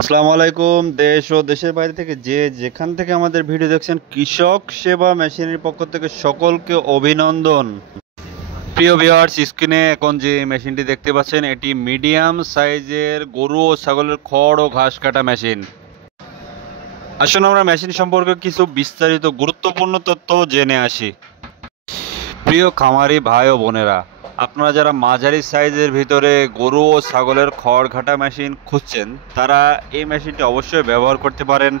আসসালামু আলাইকুম। দেশ ও দেশের বাইরে থেকে যে যেখান থেকে আমাদের ভিডিও দেখছেন, কৃষক সেবা মেশিনের পক্ষ থেকে সকলকে অভিনন্দন। প্রিয় ভিউয়ার্স, স্ক্রিনে এখন যে মেশিনটি দেখতে পাচ্ছেন, এটি মিডিয়াম সাইজের গরু ও ছাগলের খড় ও ঘাস কাটা মেশিন। আসুন আমরা মেশিন সম্পর্কে কিছু বিস্তারিত গুরুত্বপূর্ণ তথ্য জেনে আসি। প্রিয় খামারি ভাই ও বোনেরা, আপনারা যারা মাঝারি সাইজের ভিতরে গরু ও ছাগলের খড় ঘাটা মেশিন খুঁজছেন, তারা এই মেশিনটি অবশ্যই ব্যবহার করতে পারেন।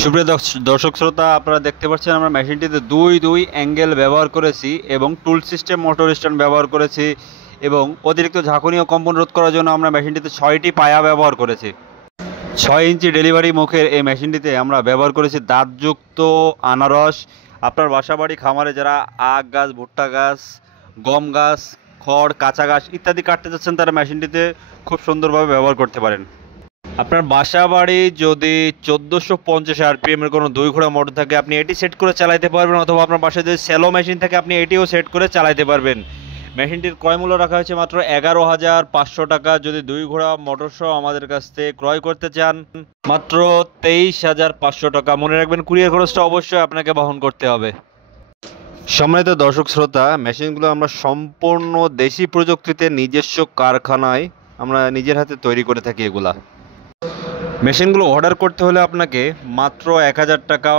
সুপ্রিয় দর্শক শ্রোতা, আপনারা দেখতে পাচ্ছেন আমরা মেশিনটিতে দুই অ্যাঙ্গেল ব্যবহার করেছি এবং টুল সিস্টেম মোটর স্ট্যান্ড ব্যবহার করেছি এবং অতিরিক্ত ঝাঁকুনি ও কম্পন রোধ করার জন্য আমরা মেশিনটিতে 6টি পায়া ব্যবহার করেছি। 6 ইঞ্চি ডেলিভারি মুখের এই মেশিনটিতে আমরা ব্যবহার করেছি দাঁতযুক্ত আনারস। আপনার বাসাবাড়ি খামারে যারা আখ গাছ, ভুট্টা গাছ, গম গাছ, খড়, কাঁচা ঘাস ইত্যাদি কাটতে যাচ্ছেন, তারা মেশিনটিতে খুব সুন্দরভাবে ব্যবহার করতে পারেন। আপনার বাসাবাড়ি যদি 1450 RPM এর কোনো 2 ঘোড়া মোটর থাকে, আপনি এটি সেট করে চালাতে পারবেন, অথবা আপনার বাসায় যদি স্যালো মেশিন থাকে, আপনি এটিও সেট করে চালাতে পারবেন। মেশিনটির ক্রয় মূল্য রাখা হয়েছে মাত্র 11,500 টাকা। যদি 2 ঘোড়া মোটর সহ আমাদের কাছ থেকে ক্রয় করতে চান, মাত্র 23,500 টাকা। মনে রাখবেন, কুরিয়ার খরচটা অবশ্যই আপনাকে বহন করতে হবে। সম্মানিত দর্শক শ্রোতা, মেশিনগুলো আমরা সম্পূর্ণ দেশি প্রযুক্তিতে নিজস্ব কারখানায় আমরা নিজের হাতে তৈরি করে থাকি। এগুলা মেশিনগুলো অর্ডার করতে হলে আপনাকে মাত্র 1,000 টাকা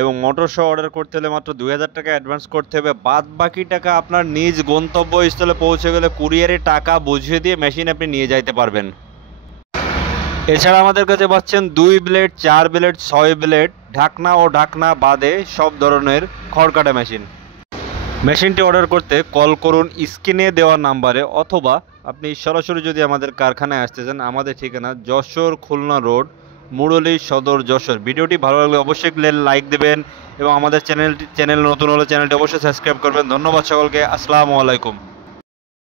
এবং মোটর সহ অর্ডার করতে হলে মাত্র 2,000 টাকা অ্যাডভান্স করতে হবে। বাদ বাকি টাকা আপনার নিজ গন্তব্যস্থলে পৌঁছে গেলে কুরিয়ারে টাকা বুঝিয়ে দিয়ে মেশিন আপনি নিয়ে যাইতে পারবেন। এছাড়া আমাদের কাছে পাচ্ছেন 2 ব্লেড, 4 ব্লেড, 6 ব্লেড, ঢাকনা ও ঢাকনা বাদে সব ধরনের খড় কাটা মেশিন। মেশিনটি অর্ডার করতে কল করুন স্ক্রিনে দেওয়া নাম্বারে, অথবা আপনি সরাসরি যদি আমাদের কারখানায় আসতে চান, আমাদের ঠিকানা যশোর খুলনা রোড, মুরলী সদর, যশোর। ভিডিওটি ভালো লাগলে অবশ্যই লাইক দেবেন এবং আমাদের চ্যানেল নতুন হলে চ্যানেলটি অবশ্যই সাবস্ক্রাইব করবেন। ধন্যবাদ সকলকে। আসসালামু আলাইকুম।